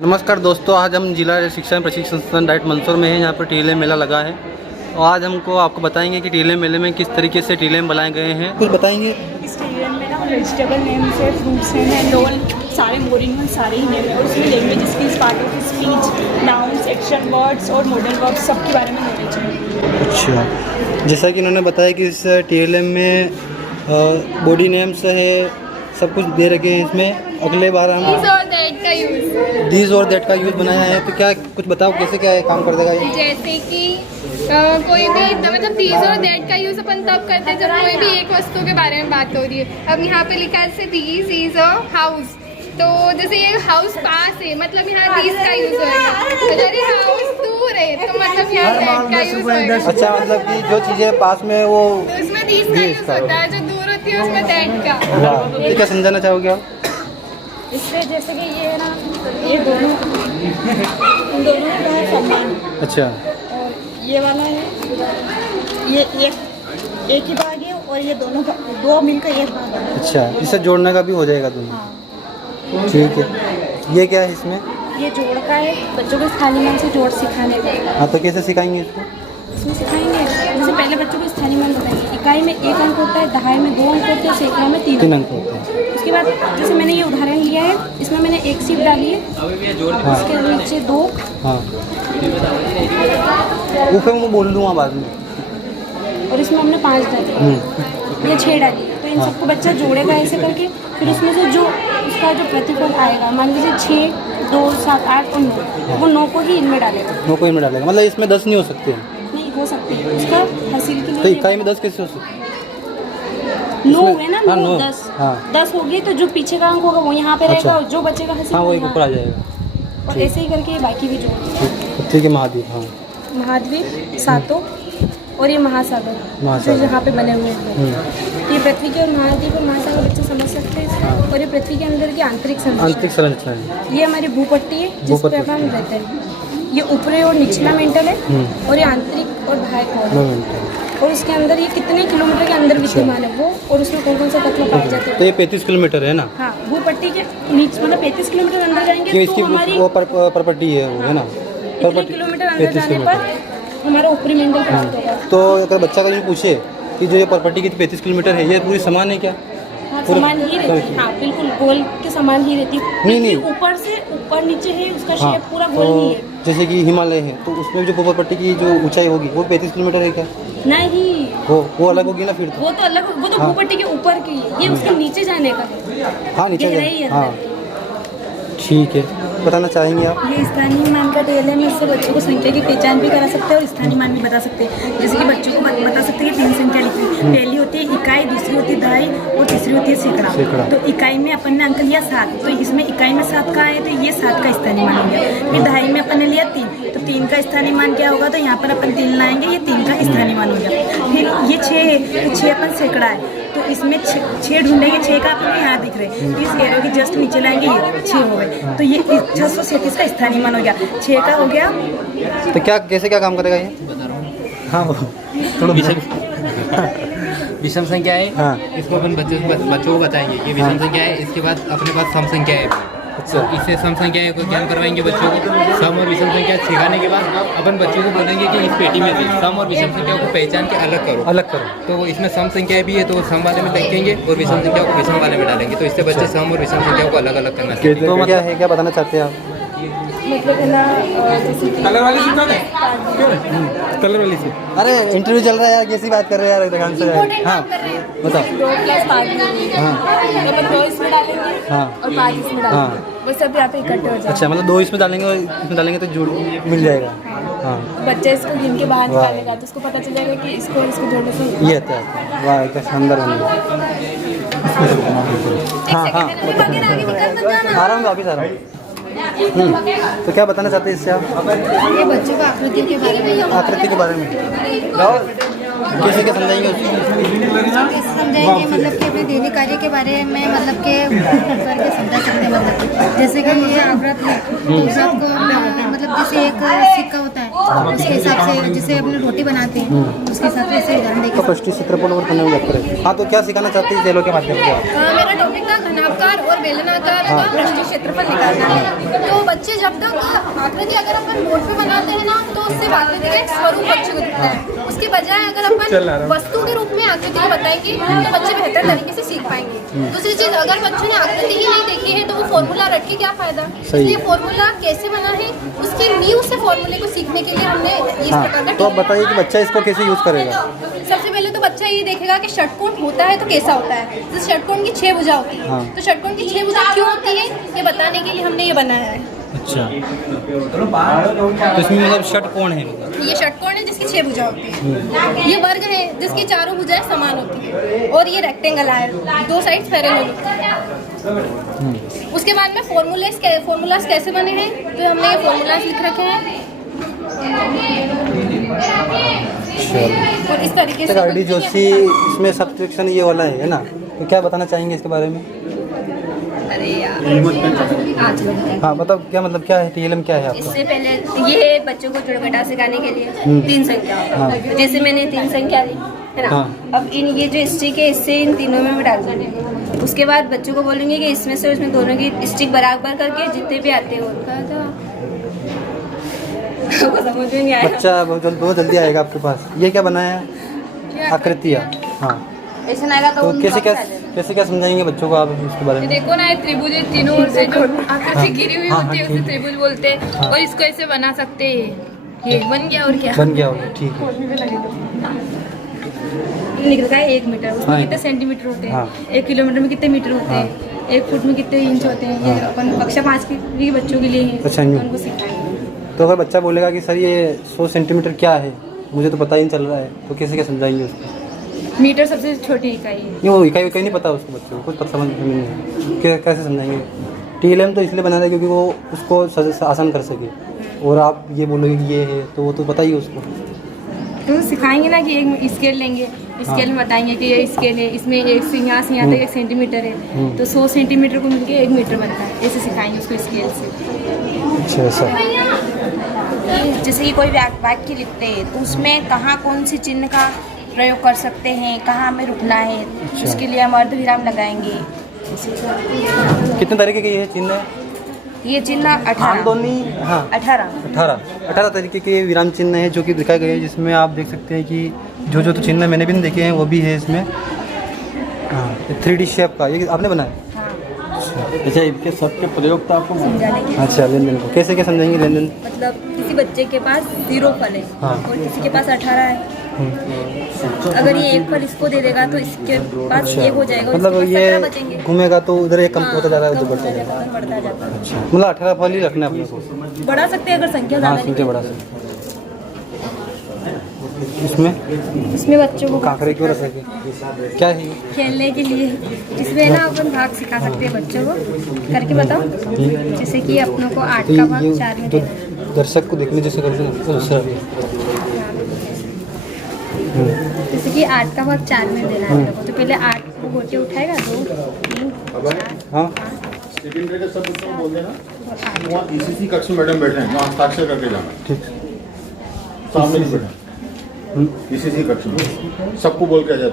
नमस्कार दोस्तों, आज हम जिला शिक्षा एवं प्रशिक्षण संस्थान डाइट मंदसौर में हैं। यहाँ पर टीले मेला लगा है और आज हमको आपको बताएंगे कि टीले मेले में किस तरीके से टीले बनाए गए हैं। कुछ बताएंगे। इस टीले में ना वेजिटेबल नेम्स है, फ्रूट्स हैं, लोन सारे मोरिंग सारे ही नेम और उसमें language skills, part of speech, nouns, action words और मॉडल वर्ब्स सबके बारे में नॉलेज है। अच्छा, जैसा कि इन्होंने बताया कि इस टीएलएम में बॉडी नेम्स है, सब कुछ दे रखे हैं। इसमें अगले बार हम दिस और दैट का यूज़ बनाया है। तो क्या कुछ बताओ कैसे क्या है, काम कर देगा ये? जैसे कि कोई भी मतलब दिस और दैट का यूज़ अपन तब करते हैं जब कोई भी एक वस्तु के बारे में बात हो रही है। अब यहाँ पे लिखा है जैसे दिस इज अ हाउस, तो जैसे ये हाउस पास है मतलब यहाँ दिस का यूज़ होगा। अगर ये हाउस दूर है तो मतलब यहाँ दैट का यूज़ होगा। अच्छा, मतलब कि जो चीज़ें पास में वो उसमें दिस का यूज़ होता है, जो दूर होती है उसमें दैट का। वाह, ये क्या समझाना चाहोगे आप? इससे जैसे कि ये है ना, ये दोनों इन दोनों का है सम्मान। अच्छा, और ये वाला है, ये एक ही भाग है और ये दोनों का दो मिलकर एक भाग है। अच्छा, इसे जोड़ने का भी हो जाएगा तुम्हें? हाँ, ठीक है। ये क्या है इसमें? ये जोड़ का है, बच्चों को स्थानीय मान से जोड़ सिखाने का। हाँ, तो कैसे सिखाएंगे इसको? इसमें सिखाएंगे जैसे पहले बच्चों को स्थानीय मान बताएंगे। इकाई में 1 अंक होता है, दहाई में 2 अंक होते हैं, सैकड़ा में 3 अंक होते हैं। उसके बाद जैसे मैंने ये उदाहरण लिया है, इसमें मैंने एक सीट डाली है, हाँ। उसके नीचे 2। हाँ, वो फिर मैं बोल दूँगा बाद में। और इसमें हमने 5 डाली, ये 6 डाली है। तो इन सबको बच्चा जोड़ेगा ऐसे करके, फिर उसमें से जो उसका जो प्रतिफल आएगा, मान लीजिए 6, 2, 7, 8 और 9, वो 9 को ही इनमें डालेगा। 9 को इनमें डालेगा, मतलब इसमें 10 नहीं हो सकते हैं? नहीं हो सकती है, उसका हासिल के तो लिए इकाई में 10 कैसे हो सकते हैं? 9 है ना, हाँ, 9, 9, 10। हाँ। 10 हो गई तो जो पीछे का अंक होगा वो यहाँ पे अच्छा। रहेगा और जो बचेगा हासिल हाँ, वो वो यहाँ। ऊपर आ जाएगा। और ऐसे ही करके ये बाकी भी जोड़। ठीक है। महाद्वीप, हाँ, महाद्वीप, सातों और ये महासागर जो यहाँ पे बने हुए हैं। ये पृथ्वी के और महाद्वीप और महासागर बच्चे समझ सकते हैं इसको। और ये पृथ्वी के अंदर की आंतरिक संरचना है। ये हमारी भूपट्टी है जिस पे हम रहते हैं। ये ऊपरी और निचला मेंटल है और ये आंतरिक और बाह्य कोण। और उसके अंदर ये कितने किलोमीटर के अंदर विद्यमान है वो, और उसमें कौन कौन से तत्व पाए जाते हैं। तो ये 35 किलोमीटर है ना? हाँ, भूपट्टी के नीचे मतलब 35 किलोमीटर अंदर जाएंगे कि तो इसकी हमारी वो प्रॉपर्टी है वो, है ना? इतने किलोमीटर अंदर जाने पर हमारा ऊपरी मेंटल प्राप्त होगा। तो अगर बच्चा कहीं पूछे कि जो ये प्रॉपर्टी की 35 किलोमीटर है, ये पूरी समान है क्या? हाँ, समान ही रहती है। हाँ, बिल्कुल गोल के समान ही रहती है। नहीं। ऊपर से ऊपर नीचे है, उसका हाँ, शेप पूरा गोल नहीं है। जैसे कि हिमालय है तो उसमें जो प्रॉपर्टी की जो ऊंचाई होगी वो 35 किलोमीटर है क्या? नहीं, वो अलग होगी ना फिर तो? वो तो अलग, वो तो भूपट्टी के ऊपर की है, ये उसके नीचे जाने का है। हाँ, नीचे गहराई है हाँ, अंदर। ठीक है। बताना चाहेंगे आप? ये स्थानीय मान का टेल है, में इससे बच्चों को संख्या की पहचान भी करा सकते हैं और स्थानीय मान भी बता सकते हैं। जैसे कि बच्चों को बता सकते हैं कि 3 संख्या लिखी, पहली होती है इकाई, दूसरी होती है दहाई और तीसरी होती है सैकड़ा। तो इकाई में अपन ने अंक लिया 7, तो इसमें इकाई में 7 का आए तो ये 7 का स्थानीय मान हो गया। फिर दहाई में अपन ने लिया 3, तो 3 का स्थानीय मान क्या होगा, तो यहाँ पर अपन 3 लाएंगे, ये 3 का स्थानीय मान हो गया। फिर ये 6 है तो 6 अपन सैकड़ा है, तो इसमें 6 ढूंढेंगे, 6 का अपन को यहाँ दिख रहे हैं, तो इस एरो की जस्ट नीचे लाएंगे, ये 6 हो गए, तो ये 637 का स्थानीय मान हो गया। 6 का हो गया। तो क्या कैसे क्या काम करेगा ये? हाँ, थोड़ा विषम संख्या है। हाँ। इसको अपन बच्चों को बताएंगे कि विषम संख्या है। इसके बाद अपने पास सम संख्या है। अच्छा। इससे सम संख्या को ज्ञान करवाएंगे बच्चों को। सम और विषम संख्या सिखाने के बाद अपन बच्चों को बोलेंगे कि इस पेटी में से सम और विषम संख्या को पहचान के अलग करो। तो इसमें सम संख्या भी है तो सम वाले में लिखेंगे और विषम संख्या को विषम वाले में डालेंगे। तो इससे बच्चे सम और विषम संख्या को अलग अलग करना सीखेंगे। तो क्या है, क्या बताना चाहते हैं आप? मतलब है ना, जैसे कि कलर वाली से अरे इंटरव्यू चल रहा है यार, कैसी बात कर रहे हैं यार? आंसर है। हाँ, बताओ। 2 + 5 हाँ, मतलब 2 इसमें डालेंगे हाँ, और 5 इसमें डालेंगे। हाँ। वो सब यहाँ पे इकट्ठे हो जाएंगे। अच्छा, मतलब 2 इसमें डालेंगे और इसमें डालेंगे तो जुड़ मिल जाएगा। हाँ, बच्चा इसको गिन के बाहर निकालेगा तो उसको पता चल जाएगा कि इसको जोड़ने से ये आता है। वाह, क्या शानदार बन गया। हाँ, आ रहा हूँ, वापिस आ रहा हूँ। तो क्या बताना चाहते हैं इससे आप? ये बच्चों को आकृति के बारे में कैसे क्या समझाएंगे उसको? समझाएंगे, मतलब कि अपने दैनिक कार्य के बारे में मतलब के करके समझा सकते हैं। मतलब जैसे कि ये आवृत है तो उसको मतलब जैसे एक सिक्का होता है उसके हिसाब से जैसे अपने रोटी बनाते हैं उसके हिसाब से ऐसे उदाहरण तो देके पृष्ठीय क्षेत्रफल और तनाव व्यक्त करें। हाँ, तो क्या सिखाना चाहते हैं खेलों के माध्यम से आप? मेरा टॉपिक था घनाकार और बेलनाकार का पृष्ठीय क्षेत्रफल निकालना है। तो बच्चे जब तक आकृति अगर अपन बोर्ड पे बनाते हैं ना तो उससे आकृति का एक स्वरूप बच्चे को दिखता है। उसके बजाय अगर अपन वस्तु के रूप में आकृति को बताएंगे तो बच्चे बेहतर तरीके से सीख पाएंगे। दूसरी चीज, अगर बच्चों ने आकृति ही नहीं देखी है तो वो फॉर्मूला रट के क्या फायदा। इसलिए फॉर्मूला कैसे बना है उसकी नींव से फॉर्मूले को सीखने के लिए हमने इस प्रकार का। तो आप बताइए कि बच्चा इसको कैसे यूज़ करेगा? सबसे पहले तो बच्चा ये देखेगा कि षटकोण होता है तो कैसा होता है। जैसे षटकोण की 6 भुजा होती है, तो षटकोण की 6 भुजा क्यों होती है ये बताने के लिए हमने ये बनाया है। अच्छा, तो इसमें मतलब षटकोण है? ये षटकोण है जिसकी 6 भुजा होती है। ये वर्ग है जिसकी चारों भुजाएं समान होती है। और ये रेक्टेंगल है, 2 साइड्स पैरेलल होती है। उसके बाद में फॉर्मूलाज कैसे बने हैं तो हमने ये फॉर्मूलाज लिख रखे हैं और इस तरीके से। आरडी जोशी इसमें सब्सक्रिप्शन ये वाला है ना, तो क्या बताना चाहेंगे इसके बारे में? अरे यार, हाँ, मतलब क्या है टीएलएम क्या है आपका? इससे पहले ये बच्चों को जोड़ घटा सिखाने के लिए 3 संख्या, जैसे मैंने 3 संख्या ली है ना। अब इन ये जो स्टिक है इससे इन तीनों में डाल देंगे। उसके बाद बच्चों को बोलेंगे कि इसमें से उसमें दोनों की स्टिक बराबर करके जितने भी आते हैं उनका समझ में नहीं आया। बच्चा बहुत जल्दी आएगा आपके पास। ये क्या बनाया है? आकृतियाँ। हाँ, तो कैसे क्या समझाएंगे बच्चों को आप इसके बारे में? देखो ना, ये त्रिभुज है, तीनों ओर से जो आकृति घिरी हुई होती है उसे त्रिभुज बोलते हैं। और इसको ऐसे बना सकते हैं। ये बन गया और क्या? बन गया होगा, ठीक है। निकलता है 1 मीटर, उसमें कितने सेंटीमीटर होते हैं, 1 किलोमीटर में कितने मीटर होते हैं, 1 फुट में कितने इंच होते हैं। ये अपन कक्षा 5 के बच्चों के लिए है, अच्छा, तो उनको सिखाएंगे। तो अगर बच्चा बोलेगा कि सर ये 100 सेंटीमीटर क्या है, मुझे तो पता ही नहीं चल रहा है, तो कैसे क्या समझाएंगे उसको? मीटर सबसे छोटी इकाई है। ये वो इकाई नहीं पता उसको, बच्चे को कुछ पता समझ में नहीं है, कैसे समझाएंगे? टीएलएम तो इसलिए बना रहे क्योंकि वो उसको आसान कर सके, और आप ये बोलोगे कि ये है तो वो तो पता ही उसको। तो सिखाएंगे ना कि एक स्केल लेंगे, स्केल में बताएंगे कि ये स्केल है, इसमें एक से यहाँ तक 1 सेंटीमीटर है, तो 100 सेंटीमीटर को मिलके 1 मीटर बनता है। ऐसे सिखाएंगे उसको स्केल से। अच्छा, ऐसा। जैसे कि कोई वाक्य लिखते हैं तो उसमें कहाँ कौन सी चिन्ह का प्रयोग कर सकते हैं, कहाँ हमें रुकना है, उसके लिए हम अर्धविराम लगाएंगे। कितने तरीके के ये चिन्ह है? ये चिन्ह 18 तरीके के विराम चिन्ह है जो कि दिखाए गए हैं, जिसमें आप देख सकते हैं कि जो तो चिन्ह मैंने भी नहीं देखे हैं वो भी है इसमें। हाँ, 3D शेप का ये आपने बनाया? अच्छा, इनके सबके प्रयोग तो आपको समझाने के। अच्छा, लेन देन को कैसे क्या समझाएंगे? लेन देन मतलब किसी बच्चे के पास 0 फल है और किसी के पास 18 है। अगर ये 1 फल इसको दे देगा तो इसके पास 1 हो जाएगा, मतलब ये बचेंगे। घूमेगा तो उधर एक कम होता जा रहा है, जो बढ़ता जाएगा। बढ़ता जाता है। अच्छा, मतलब 18 फल ही रखना है अपने को। बढ़ा सकते हैं अगर संख्या हाँ, ज़्यादा संख्या बढ़ा सकते। इसमें बच्चों को काकरे क्यों रखेंगे? क्या है ये? खेलने के लिए। इसमें ना अपन भाग सिखा सकते हैं बच्चों को, करके बताओ। जैसे कि अपनों को 8 का भाग 4 में तो दर्शक को देखने जैसे करते हैं दूसरा भी। जैसे कि 8 का भाग 4 में देना है तो पहले 8 को गोटे उठाएगा, 2 3 4 हाँ, 5 सब बच्चों को बोल देना, वहाँ ईसीसी कक्ष में मैडम बैठे हैं, वहाँ हस्ताक्षर करके जाना। ठीक। सामने नहीं बैठा, ईसीसी कक्ष में सबको बोल के आ जाता है।